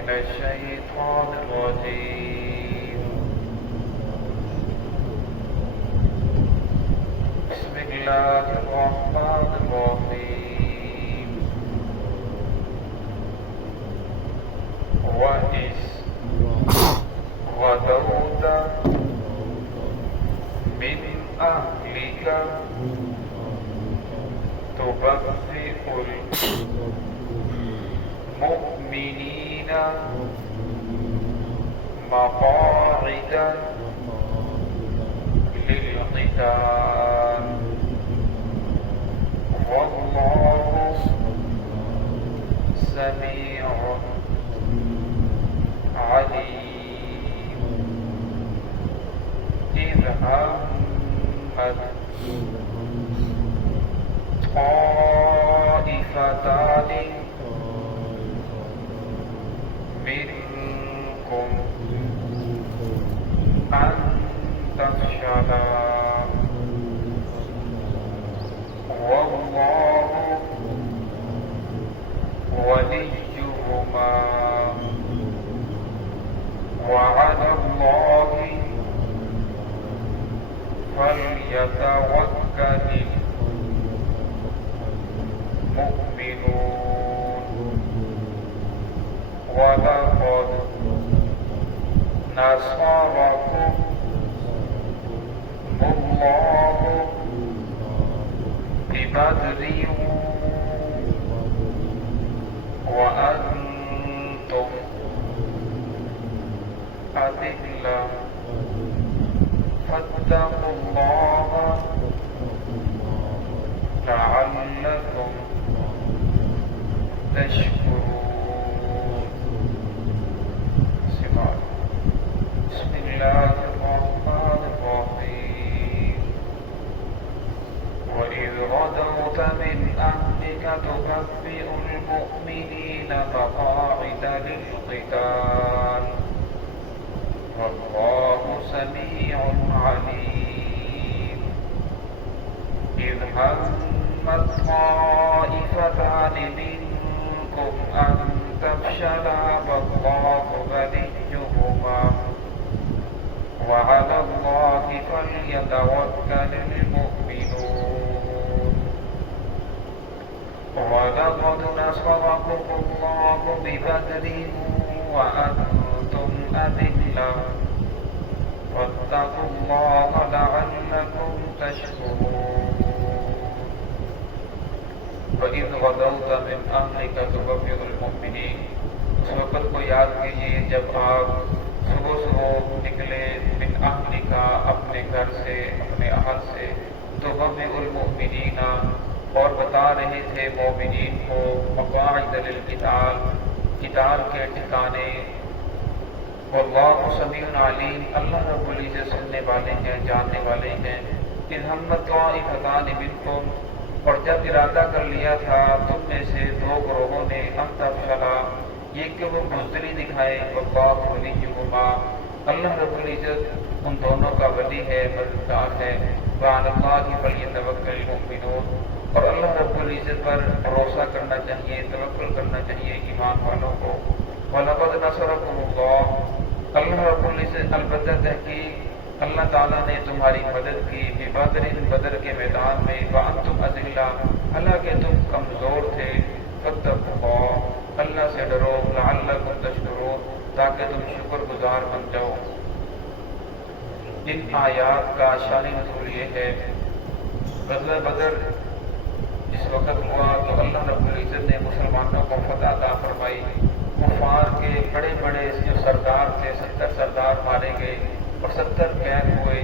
من الشيطان الرجيم. بسم الله الرحمن الرحيم. وإذ غدوت من أهلك تبوئ المؤمنين مقاعد للقتال والله سميع عليم. إذ همت طائفتان منكم أن تفشلا والله وليهما وعلى الله فليتوكل المؤمنون. ولقد نصركم الله ببدر وأنتم أذلة فاتقوا الله لعلكم تشكرون. بسم الله الرحمن الرحيم. وإذ غدوت من أهلك تبوئ المؤمنين مقاعد للقتال والله سميع عليم. إذ همت طائفتان منكم أن تفشلا والله وليهما وعلى الله فليتوكل المؤمنون. ولقد نصركم الله ببدر وأنتم أذلة فاتقوا الله لعلكم تشكرون. وَإِذْ غَدَوْتَ مِنْ أَهْلِكَ تُبَوِّئُ الْمُؤْمِنِينَ. اس وقت کو یاد کیجیے جب آپ صبح نکلے من اہلکا اپنے گھر سے اپنے اہل سے تبوئ المؤمنین اور بتا رہے تھے مومنین کو مقاعد للقتال قتال کے ٹھکانے. واللہ سمیع علیم اللہ رب العزت سننے والے ہیں جاننے والے ہیں. اذ همت طائفتان منکم اور جب ارادہ کر لیا تھا تم میں سے دو گروہوں نے ان تفشلا یہ کہ وہ بزدلی دکھائے. واللہ ولیہما اللہ رب العزت ان دونوں کا ولی ہے مددگار ہے. وعلی اللہ فلیتوکل المؤمنون اور اللہ رب العزت پر بھروسہ کرنا چاہیے توکل کرنا چاہیے ایمان والوں کو. وَلَقَدْ نَصَرَكُمُ اللَّهُ اللہ رب العزت البتہ تحقیق اللہ تعالیٰ نے تمہاری مدد کی ببدر بدر کے میدان میں وَأَنْتُمْ أَذِلَّةٌ حالانکہ تم کمزور تھے. فَاتَّقُوا اللَّهَ اللہ سے ڈرو لعلکم تشکرون تاکہ تم شکر گزار بن جاؤ. ان آیات کا شان نزول یہ ہے غزوہ بدر جس وقت ہوا تو اللہ رب العزت نے مسلمانوں کو فتح عطا فرمائی. کفار کے بڑے بڑے جو سردار تھے 70 سردار مارے گئے اور 70 قید ہوئے.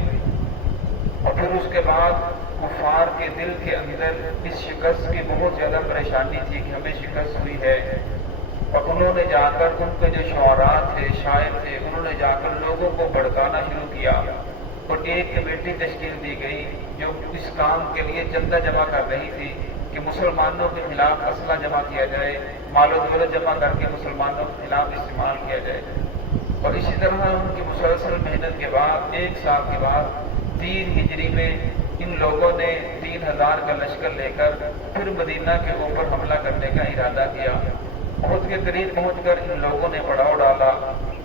اور پھر اس کے بعد کفار کے دل کے اندر اس شکست کی بہت زیادہ پریشانی تھی کہ ہمیں شکست ہوئی ہے. اور انہوں نے جا کر ان کے جو شعراء تھے شاعر تھے انہوں نے جا کر لوگوں کو بھڑکانا شروع کیا اور ایک کمیٹی تشکیل دی گئی جو اس کام کے لیے چندہ جمع کر رہی تھی کہ مسلمانوں کے خلاف اسلحہ جمع کیا جائے مال و دولت جمع کر کے مسلمانوں کے خلاف استعمال کیا جائے. اور اسی طرح ان کی مسلسل محنت کے بعد 1 سال کے بعد 3 ہجری میں ان لوگوں نے 3000 کا لشکر لے کر پھر مدینہ کے اوپر حملہ کرنے کا ارادہ کیا. احد کے قریب پہنچ کر ان لوگوں نے پڑاؤ ڈالا۔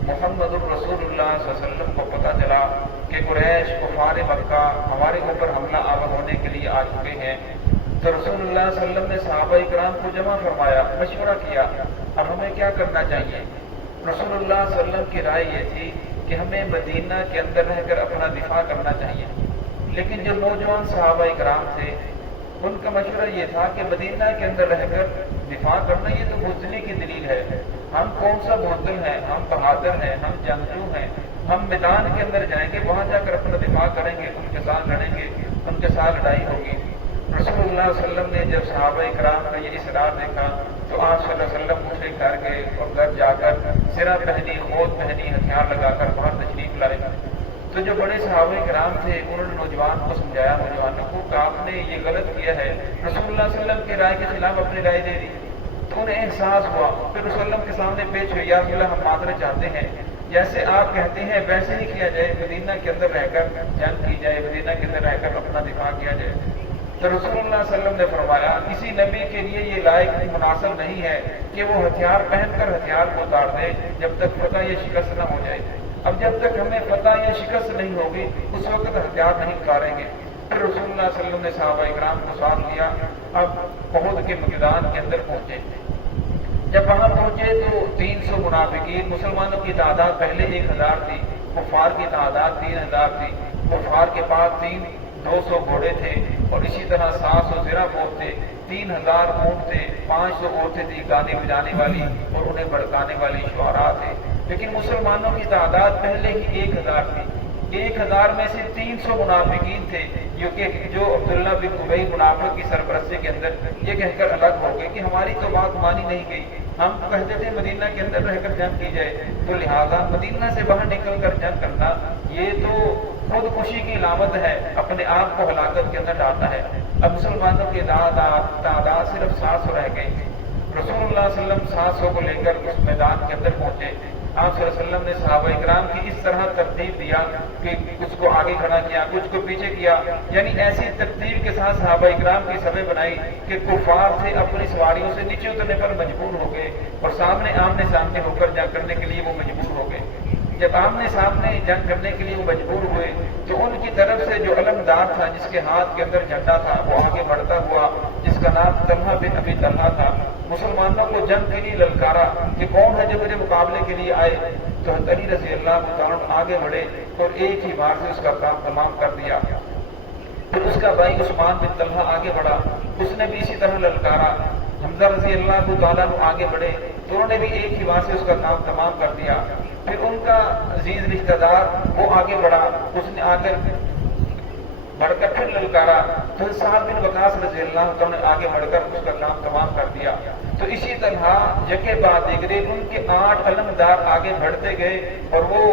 محمد الرسول اللہ صلی اللہ علیہ وسلم کو پتہ چلا کہ قریش کفار مکہ ہمارے اوپر حملہ آور ہونے کے لیے آ چکے ہیں، تو رسول اللہ صلی اللہ علیہ وسلم نے صحابہ کرام کو جمع فرمایا، مشورہ کیا اب ہمیں کیا کرنا چاہیے۔ رسول اللہ صلی اللہ علیہ وسلم کی رائے یہ تھی کہ ہمیں مدینہ کے اندر رہ کر اپنا دفاع کرنا چاہیے، لیکن جو نوجوان صحابہ کرام تھے ان کا مشورہ یہ تھا کہ مدینہ کے اندر رہ کر دفاع کرنا یہ تو بزدلی کی دلیل ہے، ہم کون سا بزدل ہیں، ہم بہادر ہیں، ہم جنگجو ہیں، ہم میدان کے اندر جائیں گے، وہاں جا کر اپنا دفاع کریں گے، ان کے ساتھ لڑیں گے، ان کے ساتھ لڑائی ہوگی۔ رسول اللہ صلی اللہ علیہ وسلم نے جب صحابہ کرام کا یہ اصرار دیکھا تو آپ صلی اللہ علیہ وسلم اسے گھر گئے اور گھر جا کر سرہ پہنی، خود پہنی، ہتھیار لگا کر باہر تشریف لائے۔ تو جو بڑے صحابہ کرام تھے انہوں نے نوجوان کو سمجھایا، نوجوانوں کو کہ آپ نے یہ غلط کیا ہے، رسول اللہ صلی اللہ علیہ وسلم کی رائے کے خلاف اپنی رائے دے دی۔ تو انہیں احساس ہوا، پھر رسول اللہ کے سامنے پیش ہوئی، یا رسول اللہ ہم معذرت چاہتے ہیں، جیسے آپ کہتے ہیں ویسے ہی کیا جائے، مدینہ کے اندر رہ کر جنگ کی جائے، مدینہ کے اندر رہ کر اپنا دفاع کیا جائے۔ تو رسول اللہ صلی اللہ علیہ وسلم نے فرمایا کسی نبی کے لیے یہ لائق مناسب نہیں ہے کہ وہ ہتھیار پہن کر ہتھیار کو اتار دے جب تک فتح یا شکست نہ ہو جائے۔ اب جب تک ہمیں فتح یا شکست نہیں ہوگی اس وقت ہتھیار نہیں اتاریں گے۔ پھر رسول اللہ صلی اللہ علیہ وسلم نے صحابہ کرام کو ساتھ لیا، اب احد کے میدان کے اندر پہنچے۔ جب وہاں پہنچے تو 300 منافقین، مسلمانوں کی تعداد پہلے 1000 تھی، کفار کی تعداد 3000 تھی۔ کفار کے پاس 200 گھوڑے تھے اور اسی طرح 700 زرہ فوج تھے، 3000 اونٹ تھے، 500 عورتیں تھی گانے بجانے والی اور انہیں بھڑکانے والی شعراء تھے۔ لیکن مسلمانوں کی تعداد پہلے ہی 1000 تھی۔ 1000 میں سے 300 منافقین تھے جو عبداللہ بن ابی منافق کی سرپرستی کے اندر یہ کہہ کر الگ ہو گئے کہ ہماری تو بات مانی نہیں گئی، ہم کہتے تھے مدینہ کے اندر رہ کر جنگ کی جائے، تو لہٰذا مدینہ سے باہر نکل کر جنگ کرنا یہ تو خود خوشی کی علامت ہے، اپنے آپ کو ہلاکت کے اندر ڈالتا ہے۔ اب مسلمانوں کی تعداد صرف 700 رہ گئی۔ رسول اللہ صلی اللہ علیہ وسلم 700 کو لے کر اس میدان کے اندر پہنچے۔ آپ صلی اللہ علیہ وسلم نے صحابہ اکرام کی اس طرح ترتیب دیا کہ کچھ کو آگے کھڑا کیا، کچھ کو پیچھے کیا، یعنی ایسی ترتیب کے ساتھ صحابہ اکرام کی صفیں بنائی کہ کفار سے اپنی سواریوں سے نیچے اترنے پر مجبور ہو گئے اور آمنے سامنے ہو کر جنگ کرنے کے لیے وہ مجبور ہو گئے۔ جب آمنے سامنے جنگ کرنے کے لیے وہ مجبور ہوئے تو ان کی طرف سے جو علمدار تھا، جس کے ہاتھ کے اندر جھنڈا تھا، وہ آگے بڑھتا ہوا، جس کا نام طلحہ بن ابی طلحہ تھا، مسلمانوں کو جنگ کے لیے للکارا کہ کون ہے جو میرے مقابلے کے لیے آئے۔ تو حضرت علی رضی اللہ تعالیٰ عنہ آگے بڑھے اور ایک ہی بار سے اس کا کام تمام کر دیا۔ پھر اس کا بھائی عثمان بن طلحہ آگے بڑھا، اس نے بھی اسی طرح للکارا۔ حمزہ رضی اللہ تعالیٰ عنہ آگے بڑھے تو انہوں نے بھی ایک ہی بار سے اس کا کام تمام کر دیا۔ پھر ان کا عزیز رشتہ دار وہ آگے بڑھا، اس نے آ کر بڑھ کر پھر للکارا، تو سعد بن وقاص رضی اللہ تعالیٰ نے آگے بڑھ کر اس کا کام تمام کر دیا۔ تو اسی طرح یکے بعد دیگرے ان کے 8 علمدار آگے بڑھتے گئے اور وہ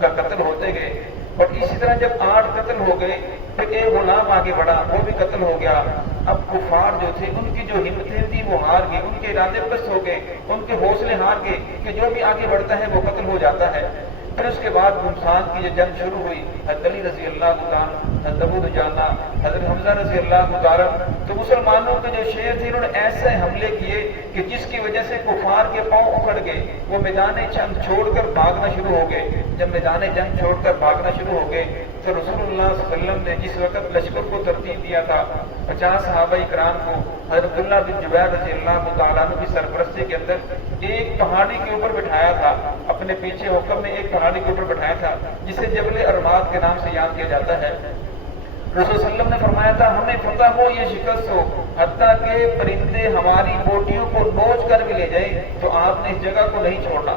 قتل ہوتے گئے، اور اسی طرح جب 8 قتل ہو گئے پھر ایک غلام آگے بڑھا، وہ بھی قتل ہو گیا۔ اب کفار جو تھے ان کی جو ہمتیں تھی وہ ہار گئی، ان کے ارادے پست ہو گئے، ان کے حوصلے ہار گئے کہ جو بھی آگے بڑھتا ہے وہ قتل ہو جاتا ہے۔ پھر اس کے بعد گمسان کی جو جنگ شروع ہوئی، حضرت علی رضی اللہ عنہ، حضرت ابو دجانہ، حضرت حمزہ رضی اللہ عنہ، تو مسلمانوں کے جو شیر تھے انہوں نے ایسے حملے کیے کہ جس کی وجہ سے کفار کے پاؤں اکھڑ گئے، وہ میدان جنگ چھوڑ کر بھاگنا شروع ہو گئے۔ جب میدان جنگ چھوڑ کر بھاگنا شروع ہو گئے تو رسول اللہ صلی اللہ علیہ وسلم نے جس وقت لشکر کو ترتیب دیا تھا 50 صحابہ کرام کو حضرت عبداللہ بن جبیر رضی اللہ تعالیٰ عنہ کی سرپرستی کے اندر ایک پہاڑی کے اوپر بٹھایا تھا، اپنے پیچھے حکم میں ایک پہاڑی کے اوپر بٹھایا تھا جسے جبل ارماد کے نام سے یاد کیا جاتا ہے۔ رسول صلی اللہ علیہ وسلم نے فرمایا تھا ہمیں فتح ہو یا شکست ہو، حتیٰ کہ پرندے ہماری بوٹیوں کو نوچ کر بھی لے جائیں تو آپ نے اس جگہ کو نہیں چھوڑنا۔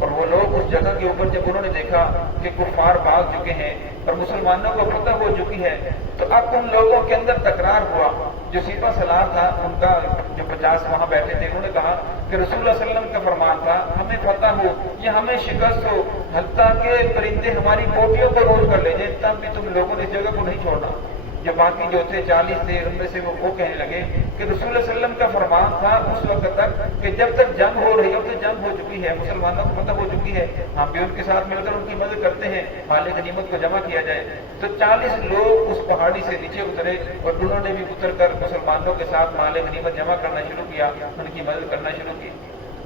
اور وہ لوگ اس جگہ کے اوپر جب انہوں نے دیکھا کہ کفار بھاگ چکے ہیں اور مسلمانوں کو فتح ہو چکی ہے تو اب ان لوگوں کے اندر تکرار ہوا۔ جو سپہ سالار تھا ان کا جو 50 وہاں بیٹھے تھے انہوں نے کہا کہ رسول اللہ صلی اللہ علیہ وسلم کا فرمان تھا ہمیں فتح ہو یا ہمیں شکست ہو، حتیٰ کہ پرندے ہماری بوٹیوں کو روز کر لے جائیں، تب بھی تم لوگوں نے اس جگہ کو نہیں چھوڑنا۔ جو باقی جو تھے 40 تھے ان میں سے وہ کہنے لگے کہ رسول اللہ صلی اللہ علیہ وسلم کا فرمان تھا اس وقت تک کہ جب تک جنگ ہو رہی ہے اب تو جنگ ہو چکی ہے، مسلمانوں کو فتح ہو چکی ہے، ہم بھی ان کے ساتھ مل کر ان کی مدد کرتے ہیں، مال غنیمت کو جمع کیا جائے۔ تو 40 لوگ اس پہاڑی سے نیچے اترے اور انہوں نے بھی اتر کر مسلمانوں کے ساتھ مال غنیمت جمع کرنا شروع کیا، ان کی مدد کرنا شروع کی۔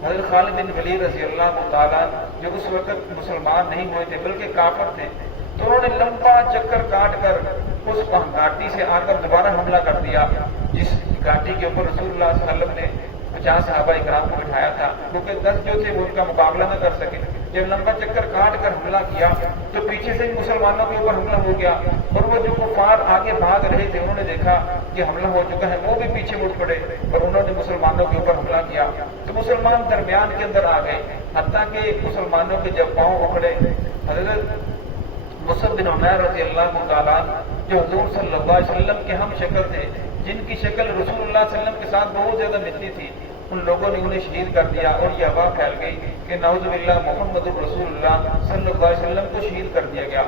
حضرت خالد بن ولید رضی اللہ تعالیٰ جو اس وقت مسلمان نہیں ہوئے تھے بلکہ کافر تھے، تو انہوں نے لمبا چکر کاٹ کر اس گھاٹی سے آ کر دوبارہ حملہ کر دیا، جس گھاٹی کے اوپر رسول اللہ صلی اللہ علیہ وسلم نے 50 صحابہ اکرام کو بٹھایا تھا، کیونکہ 10 جو تھے وہ ان کا مقابلہ نہ کر سکے۔ جب لمبا چکر کاٹ کر حملہ کیا تو پیچھے سے مسلمانوں کے اوپر حملہ ہو گیا، اور وہ جو کفار آگے بھاگ رہے تھے انہوں نے دیکھا کہ حملہ ہو چکا ہے، وہ بھی پیچھے مڑ پڑے اور انہوں نے مسلمانوں کے اوپر حملہ کیا، تو مسلمان درمیان کے اندر آ گئے، حتیٰ کہ مسلمانوں کے جب پاؤں اکھڑے، حضرت مصعب بن عمیر رضی اللہ تعالیٰ جو حضور صلی اللہ علیہ وسلم کے ہم شکل تھے، جن کی شکل رسول اللہ صلی اللہ علیہ وسلم کے ساتھ بہت زیادہ ملتی تھی، ان لوگوں نے انہیں شہید کر دیا، اور یہ افواہ پھیل گئی کہ نعوذ باللہ محمد رسول اللہ صلی اللہ علیہ وسلم کو شہید کر دیا گیا۔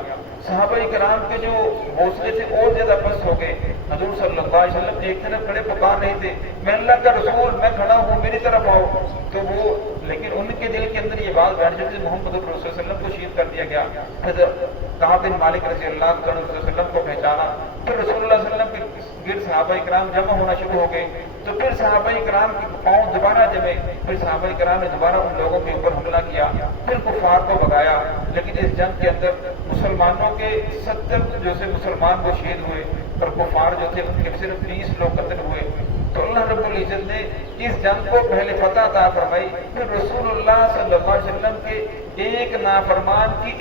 صحابہ کرام کے جو حوصلے تھے اور زیادہ پست ہو گئے۔ حضور صلی اللہ علیہ وسلم ایک طرف کھڑے پکار رہے تھے، میں اللہ کا رسول، میں کھڑا ہوں، میری طرف آؤ، تو وہ لیکن ان کے دل کے اندر یہ بات بیٹھ جاتی محمد رسول اللہ صلی اللہ علیہ وسلم کو شہید کر دیا گیا۔ حضرت کعب بن مالک رضی اللہ عنہ رسول اللہ صلی اللہ علیہ وسلم کو پہچانا، پھر رسول اللہ صلی اللہ علیہ وسلم کے گرد صحابہ کرام جمع ہونا شروع ہو گئے، تو پھر صحابہ کرام کے پاؤں دوبارہ جمے، پھر صحابہ کرام نے دوبارہ ان لوگوں کے اوپر حملہ کیا، پھر کفار کو بھگایا، لیکن اس جنگ کے اندر مسلمانوں کے 70 جو سے مسلمان وہ شہید ہوئے، اور کفار جو تھے ان کے صرف 20 لوگ قتل ہوئے۔ تو اللہ رب العزت نے اس جنگ کو پہلے فتح عطا فرمائی، پھر رسول اللہ صلی اللہ علیہ وسلم کے ایک نافرمان کی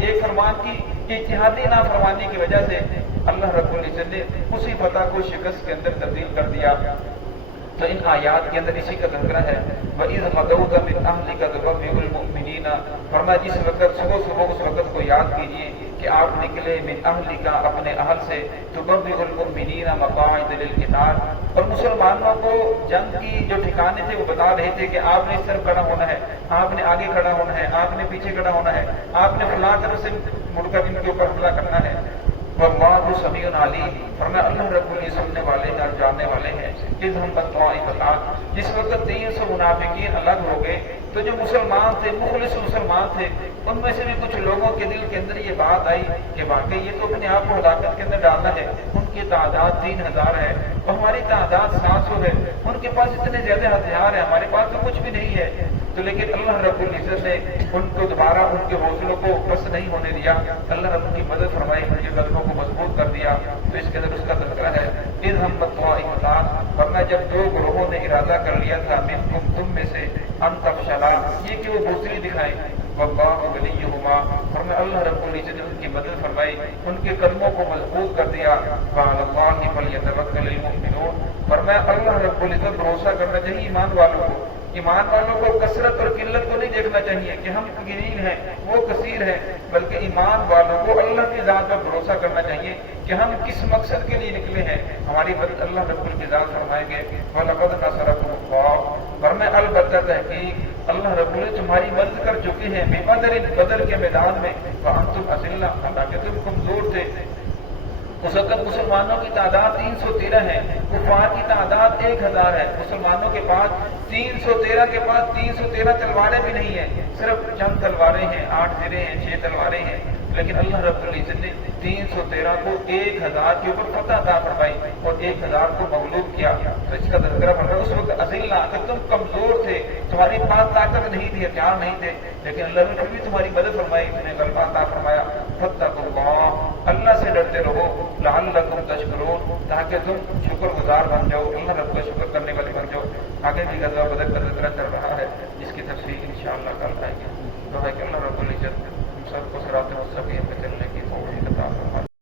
ایک فرمان کی اجتہادی نافرمانی کی وجہ سے اللہ رب العزت نے اسی فتح کو شکست کے اندر تبدیل کر دیا۔ تو ان آیات کے اندر اسی کا تذکرہ ہے، وَإِذْ غَدَوْتَ مِنْ أَهْلِكَ تُبَوِّئُ الْمُؤْمِنِينَ، فرمایا جس وقت صبح اس وقت کو یاد کیجیے کہ آپ نکلے من أَهْلِكَ اپنے اہل سے، تُبَوِّئُ الْمُؤْمِنِينَ مَقَاعِدَ لِلْقِتَالِ، اور مسلمانوں کو جنگ کی جو ٹھکانے تھے وہ بتا رہے تھے کہ آپ نے اس طرف کھڑا ہونا ہے، آپ نے آگے کھڑا ہونا ہے، آپ نے پیچھے کھڑا ہونا ہے، آپ نے فلاں طرف سے مڑ کر ان کے اوپر حملہ کرنا ہے۔ واللہ سمیع علیم، فرمایا اللہ رب العزت سننے والے ہیں اور جاننے والے ہیں۔ اذ ہم طائفتان، جس وقت 300 منافقین الگ ہو گئے تو جو مسلمان تھے، مخلص مسلمان تھے، ان میں سے بھی کچھ لوگوں کے دل کے اندر یہ بات آئی کہ واقعی یہ تو اپنے آپ کو ہلاکت کے اندر ڈالنا ہے، ان کی تعداد 3000 ہے اور ہماری تعداد 700 ہے، ان کے پاس اتنے زیادہ ہتھیار ہیں، ہمارے پاس تو کچھ بھی نہیں ہے۔ تو لیکن اللہ رب العزت نے ان کو دوبارہ ان کے حوصلوں کو بس نہیں ہونے دیا، اللہ رب کی مدد فرمائی، ان کے قدموں کو مضبوط کر دیا۔ تو اس کے اندر اس کا تذکرہ ہے، اذ ہمت طائفتان، ورنہ جب 2 گروہوں نے ارادہ کر لیا تھا منکم، تم میں سے، ان تفشلا، یہ کہ وہ دوسری دکھائیں، واللہ ولیہما، فرمایا اللہ رب العزت نے ان کی مدد فرمائی، ان کے قدموں کو مضبوط کر دیا۔ وعلی اللہ فلیتوکل المؤمنون، فرمایا اللہ رب العزت بھروسہ کرنا چاہیے ایمان والوں کو۔ ایمان والوں کو کثرت اور قلت کو نہیں دیکھنا چاہیے کہ ہم قلیل ہیں وہ کثیر ہیں، بلکہ ایمان والوں کو اللہ کی ذات پر بھروسہ کرنا چاہیے کہ ہم کس مقصد کے لیے نکلے ہیں، ہماری مدد اللہ رب العزت فرمائیں گے۔ وَلَقَدْ نَصَرَكُمُ اللَّهُ، فرمایا البتہ تحقیق اللہ رب العزت تمہاری مدد کر چکے ہیں، بدر کے میدان میں، وَأَنْتُمْ أَذِلَّةٌ، حالانکہ تم کمزور تھے۔ اس وقت مسلمانوں کی تعداد 313 ہے، کفار کی تعداد 1000 ہے، مسلمانوں کے پاس 313 کے پاس 313 تلواریں بھی نہیں ہیں، صرف چند تلواریں ہیں، 8 زریں ہیں، 6 تلواریں ہیں، لیکن اللہ رب العزت نے 313 کو 1000 کے اوپر فتح عطا فرمائی اور 1000 کو مغلوب کیا۔ تو اس کا تذکرہ فرمایا اس وقت اذلہ، کہ تم کمزور تھے، تمہارے پاس طاقت نہیں تھی، ہتھیار نہیں تھے، لیکن اللہ نے پھر بھی تمہاری مدد فرمائی، تمہیں غلبہ عطا فرمایا۔ فاتقوا اللہ، اللہ سے ڈرتے رہو، لعلکم تشکرون، تاکہ تم شکر گزار بن جاؤ، اللہ رب کا شکر کرنے والے بن جاؤ۔ آگے بھی غزوہ بدر کا تذکرہ چل رہا ہے، جس کی تفصیل انشاءاللہ کل آئے گی۔ دعا ہے کہ اللہ رب العزت ہم سب کو صراط مستقیم پہ چلنے کی